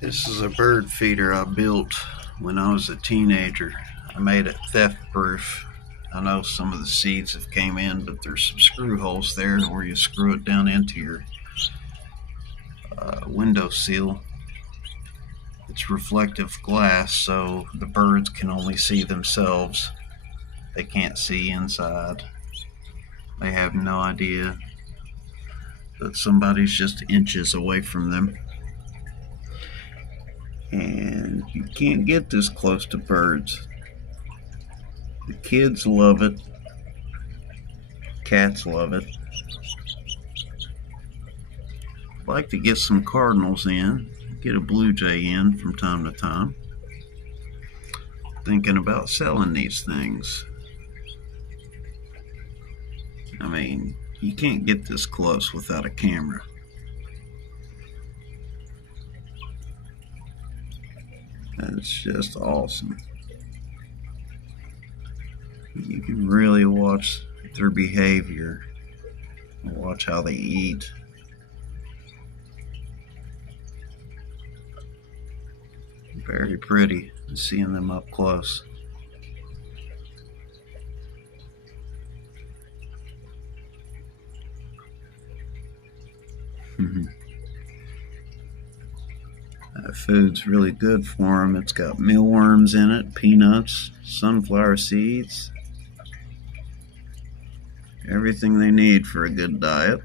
This is a bird feeder I built when I was a teenager. I made it theft proof. I know some of the seeds have came in, but there's some screw holes there where you screw it down into your window sill. It's reflective glass, so the birds can only see themselves. They can't see inside. They have no idea that somebody's just inches away from them. And you can't get this close to birds. The kids love it. Cats love it. I'd like to get some cardinals in, get a blue jay in from time to time. Thinking about selling these things. I mean, you can't get this close without a camera. It's just awesome. You can really watch their behavior, watch how they eat. Very pretty seeing them up close. That food's really good for them. It's got mealworms in it, peanuts, sunflower seeds, everything they need for a good diet.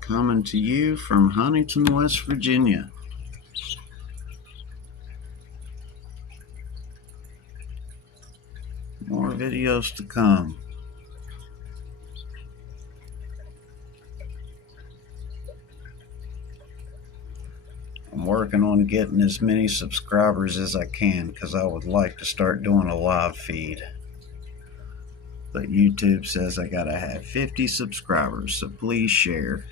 Coming to you from Huntington, West Virginia. More videos to come. I'm working on getting as many subscribers as I can because I would like to start doing a live feed. But YouTube says I gotta have 50 subscribers, so please share.